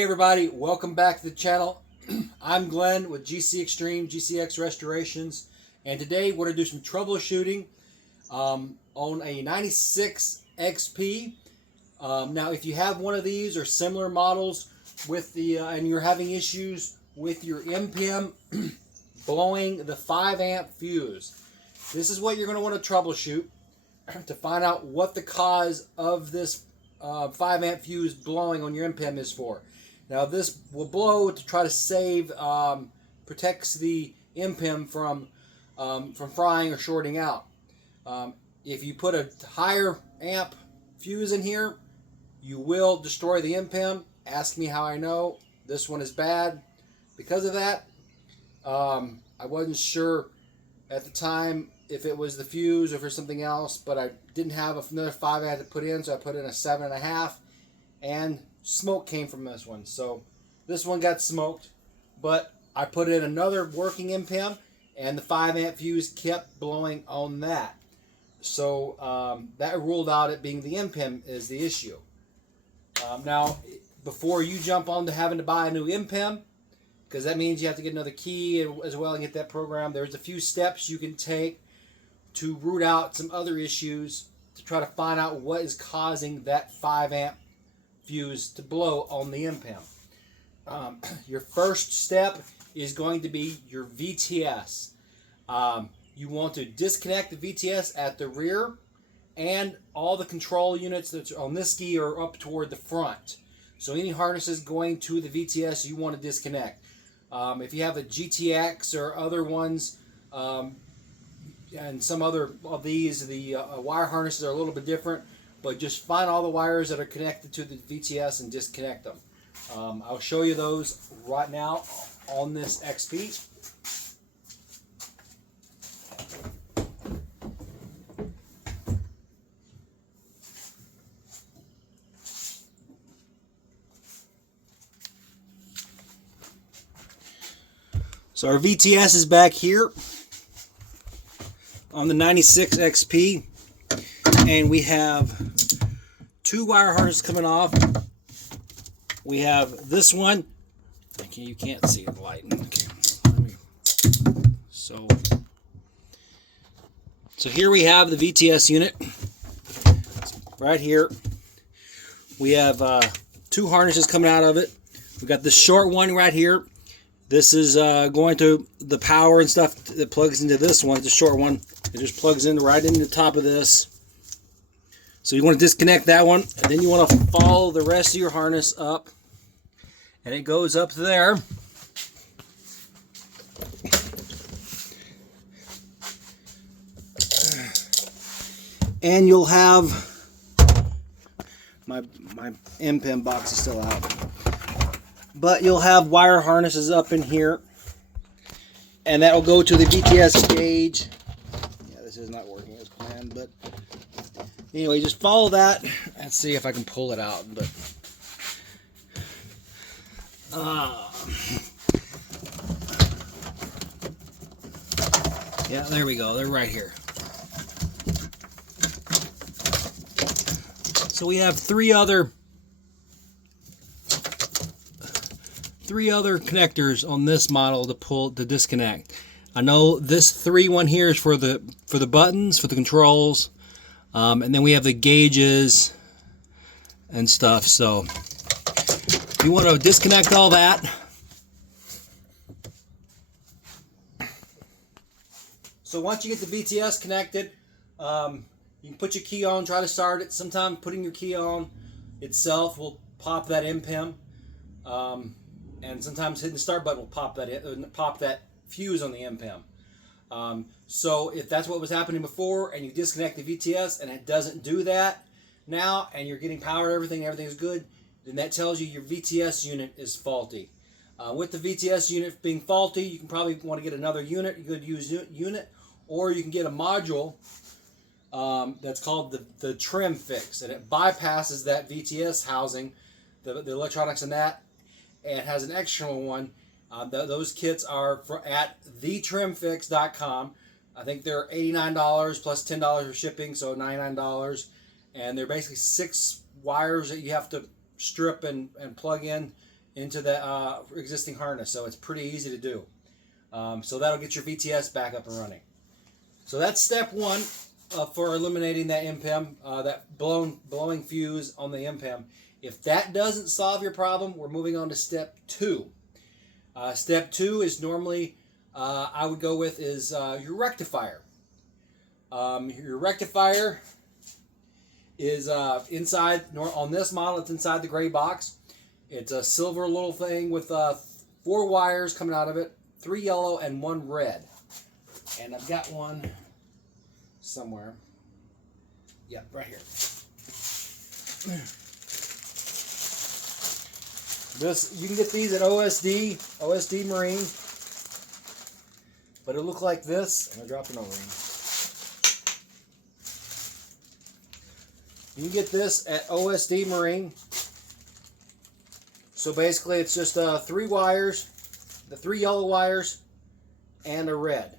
Hey everybody, welcome back to the channel. I'm Glenn with GC Extreme GCX Restorations, and today we're going to do some troubleshooting on a 96 XP. Now if you have one of these or similar models with the and you're having issues with your mpem blowing the 5 amp fuse, this is what you're going to want to troubleshoot to find out what the cause of this 5 amp fuse blowing on your mpem is for. Now this will blow to try to save, protects the mpem from frying or shorting out. If you put a higher amp fuse in here, you will destroy the mpem. Ask me how I know. This one is bad because of that. I wasn't sure at the time if it was the fuse or for something else, but I didn't have another 5 I had to put in, so I put in a 7.5, and smoke came from this one. So this one got smoked, but I put in another working mpem, and the 5 amp fuse kept blowing on that. So that ruled out it being the mpem is the issue. Now, before you jump on to having to buy a new mpem, because that means you have to get another key as well and get that program, there's a few steps you can take to root out some other issues to try to find out what is causing that 5 amp fuse to blow on the mpem. Your first step is going to be your VTS. You want to disconnect the VTS at the rear, and all the control units that's on this ski are up toward the front. So any harnesses going to the VTS you want to disconnect. If you have a GTX or other ones, and some other of these, the wire harnesses are a little bit different, but just find all the wires that are connected to the VTS and disconnect them. I'll show you those right now on this XP. So our VTS is back here on the 96 XP, and we have 2 wire harnesses coming off. We have this one. Okay, you can't see the light. Okay, so here we have the VTS unit right here. We have 2 harnesses coming out of it. We got the short one right here. This is going to the power and stuff that plugs into this one. It's a short one. It just plugs in right into the top of this. So you want to disconnect that one, and then you want to follow the rest of your harness up, and it goes up there. And you'll have my mpem box is still out. But you'll have wire harnesses up in here, and that will go to the VTS gauge. Yeah, this is not working as planned, but anyway, just follow that. Let's see if I can pull it out. But yeah, there we go. They're right here. So we have three other connectors on this model to disconnect. I know this 3 one here is for the buttons, for the controls, and then we have the gauges and stuff. So you want to disconnect all that. So once you get the VTS connected, you can put your key on, try to start it. Sometimes putting your key on itself will pop that mpem. And sometimes hitting the start button will pop that fuse on the mpem. So if that's what was happening before, and you disconnect the VTS and it doesn't do that now, and you're getting power to everything's good, then that tells you your VTS unit is faulty. With the VTS unit being faulty, you can probably want to get another unit, a good used unit, or you can get a module that's called the trim fix, and it bypasses that VTS housing, the electronics in that, and has an extra one. Those kits are at thetrimfix.com. I think they're $89 plus $10 for shipping, so $99. And they're basically 6 wires that you have to strip and plug in into the existing harness. So it's pretty easy to do. So that'll get your VTS back up and running. So that's step one for eliminating that mpem, that blowing fuse on the mpem. If that doesn't solve your problem, we're moving on to step two. Step two is normally, I would go with, is your rectifier. Your rectifier is inside, on this model, it's inside the gray box. It's a silver little thing with 4 wires coming out of it, 3 yellow and 1 red. And I've got one somewhere. Yep, right here. You can get these at OSD Marine, but it'll look like this. And I dropped an O-ring. You can get this at OSD Marine. So basically, it's just 3 wires, the 3 yellow wires, and a red,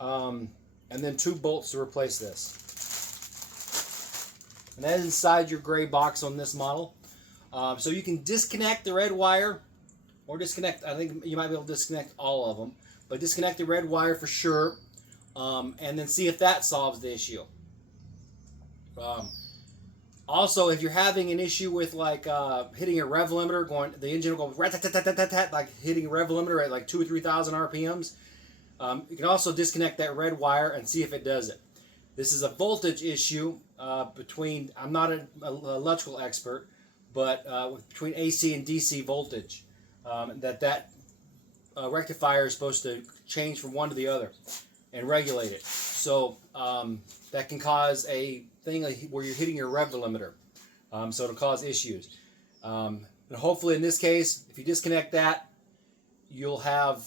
and then 2 bolts to replace this. And that is inside your gray box on this model. So you can disconnect the red wire, or disconnect, I think you might be able to disconnect all of them, but disconnect the red wire for sure, and then see if that solves the issue. Also, if you're having an issue with like hitting a rev limiter, the engine will go rat-tat-tat-tat-tat, like hitting a rev limiter at like 2,000 or 3,000 RPMs. You can also disconnect that red wire and see if it does it. This is a voltage issue between, I'm not an electrical expert, but between AC and DC voltage, that rectifier is supposed to change from one to the other and regulate it. So that can cause a thing where you're hitting your rev limiter, so it'll cause issues. And hopefully in this case, if you disconnect that, you'll have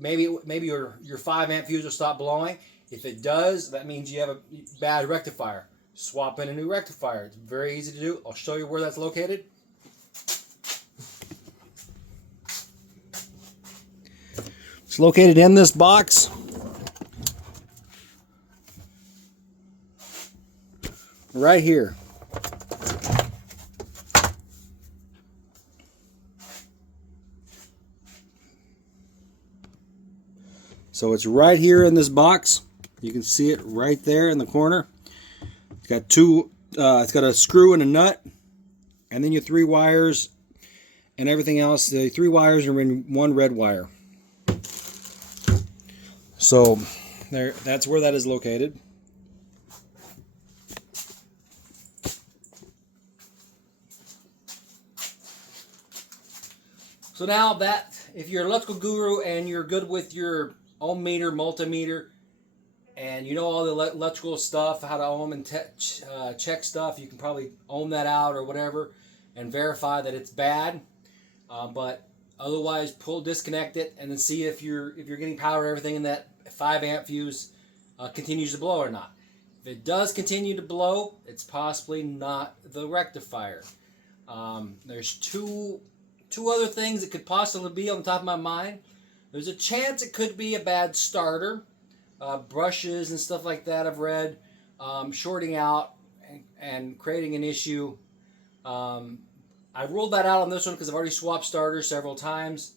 maybe your 5 amp fuse will stop blowing. If it does, that means you have a bad rectifier. Swap in a new rectifier. It's very easy to do. I'll show you where that's located. It's located in this box. Right here. So it's right here in this box. You can see it right there in the corner. It's got it's got a screw and a nut, and then your 3 wires and everything else. The 3 wires are in 1 red wire. So that's where that is located. So now that, if you're an electrical guru and you're good with your ohm meter, multimeter, and you know all the electrical stuff, how to ohm and check stuff, you can probably ohm that out or whatever and verify that it's bad. But otherwise, disconnect it and then see if you're getting power, everything in that 5 amp fuse continues to blow or not. If it does continue to blow, it's possibly not the rectifier. There's two other things that could possibly be on the top of my mind. There's a chance it could be a bad starter. Brushes and stuff like that I've read shorting out and creating an issue. I ruled that out on this one because I've already swapped starters several times.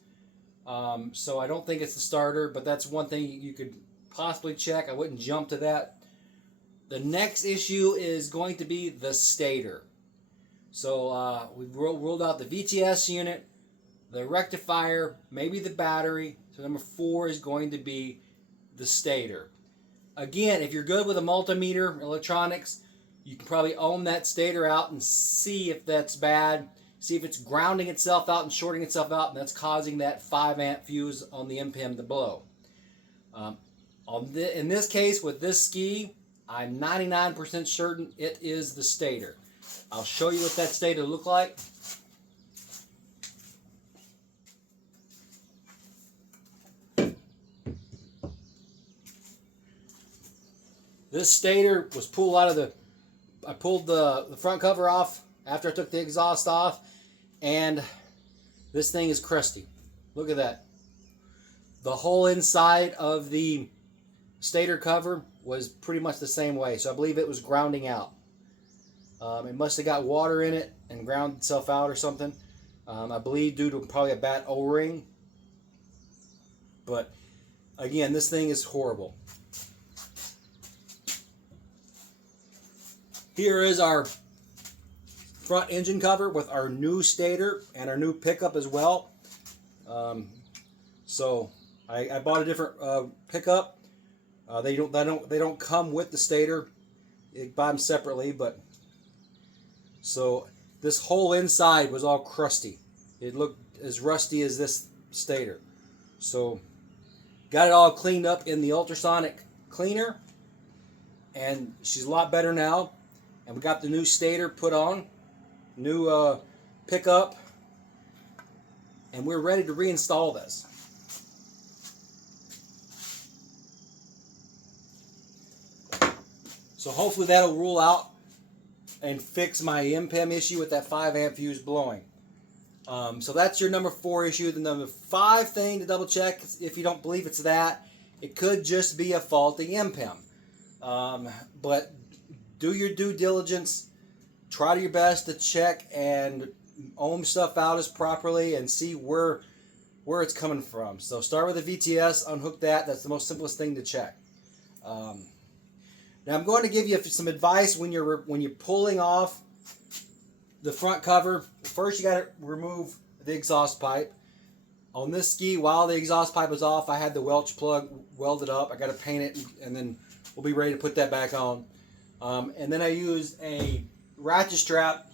So I don't think it's the starter, but that's one thing you could possibly check. I wouldn't jump to that. The next issue is going to be the stator. So we've ruled out the VTS unit, the rectifier, maybe the battery. So number 4 is going to be the stator. Again, if you're good with a multimeter, electronics, you can probably ohm that stator out and see if that's bad. See if it's grounding itself out and shorting itself out, and that's causing that 5 amp fuse on the mpem to blow. In this case, with this ski, I'm 99% certain it is the stator. I'll show you what that stator look like. This stator was pulled out of I pulled the front cover off after I took the exhaust off, and this thing is crusty. Look at that. The whole inside of the stator cover was pretty much the same way, so I believe it was grounding out. It must have got water in it and ground itself out or something. I believe due to probably a bad O-ring. But again, this thing is horrible. Here is our front engine cover with our new stator and our new pickup as well. So I bought a different pickup. They don't come with the stator. You buy them separately, but so this whole inside was all crusty. It looked as rusty as this stator. So got it all cleaned up in the ultrasonic cleaner, and she's a lot better now. And we got the new stator put on, new pickup, and we're ready to reinstall this. So hopefully that'll rule out and fix my mpem issue with that 5 amp fuse blowing. So that's your number 4 issue. The number 5 thing to double check, if you don't believe it's that, it could just be a faulty mpem. But do your due diligence. Try your best to check and ohm stuff out as properly and see where it's coming from. So start with the VTS, unhook that. That's the most simplest thing to check. Now I'm going to give you some advice when you're pulling off the front cover. First, you got to remove the exhaust pipe. On this ski, while the exhaust pipe was off, I had the Welch plug welded up. I got to paint it, and then we'll be ready to put that back on. And then I used a ratchet strap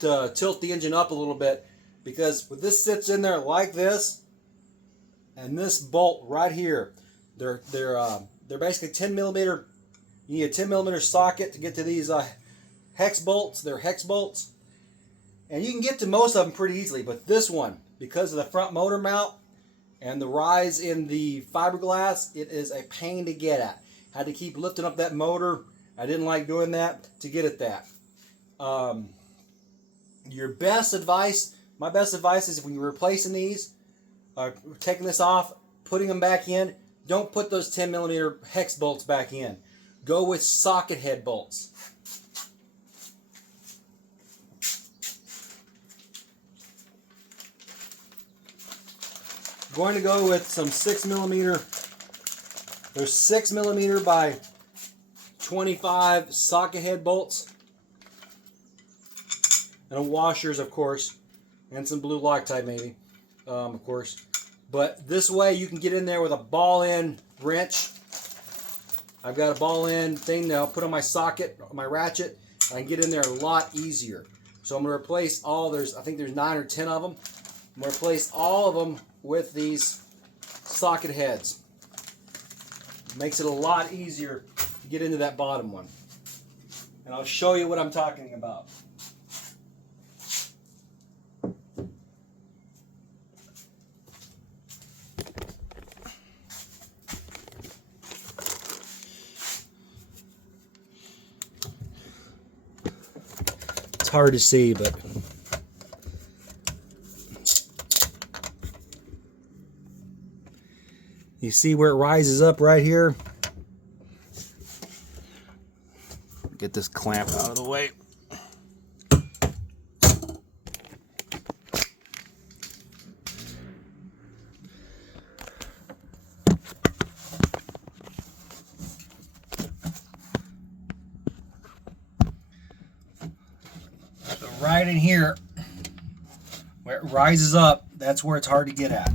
to tilt the engine up a little bit, because when this sits in there like this, and this bolt right here, they're basically 10 millimeter. You need a 10 millimeter socket to get to these hex bolts. They're hex bolts, and you can get to most of them pretty easily. But this one, because of the front motor mount and the rise in the fiberglass, it is a pain to get at. Had to keep lifting up that motor. I didn't like doing that to get at that. Your best advice, my best advice is when you're replacing these, taking this off, putting them back in, don't put those 10 millimeter hex bolts back in. Go with socket head bolts. I'm going to go with some 6 millimeter. There's 6 millimeter by 25 socket head bolts. And washers, of course. And some blue Loctite maybe, of course. But this way you can get in there with a ball-end wrench. I've got a ball-end thing that I'll put on my socket, my ratchet. I can get in there a lot easier. So I'm going to replace I think there's 9 or 10 of them. I'm going to replace all of them with these socket heads. It makes it a lot easier to get into that bottom one. And I'll show you what I'm talking about. It's hard to see, but you see where it rises up right here? Get this clamp out of the way. So right in here, where it rises up, that's where it's hard to get at.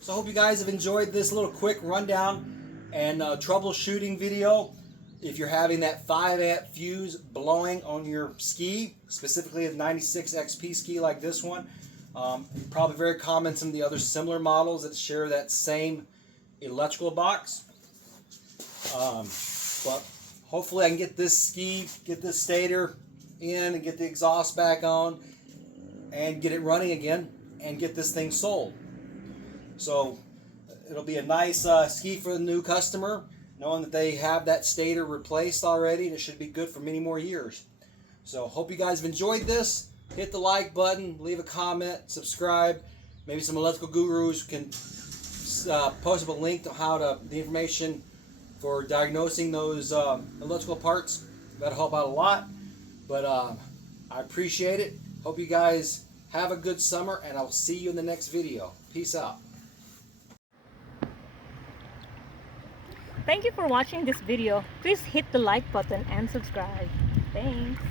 So I hope you guys have enjoyed this little quick rundown and troubleshooting video. If you're having that 5 amp fuse blowing on your ski, specifically a 96 XP ski like this one, probably very common in some of the other similar models that share that same electrical box. But hopefully I can get this ski, get this stator in and get the exhaust back on and get it running again and get this thing sold. So it'll be a nice ski for the new customer, knowing that they have that stator replaced already, and it should be good for many more years. So hope you guys have enjoyed this. Hit the like button, leave a comment, subscribe. Maybe some electrical gurus can post up a link to the information for diagnosing those electrical parts. That'll help out a lot. But I appreciate it. Hope you guys have a good summer, and I'll see you in the next video. Peace out. Thank you for watching this video. Please hit the like button and subscribe. Thanks.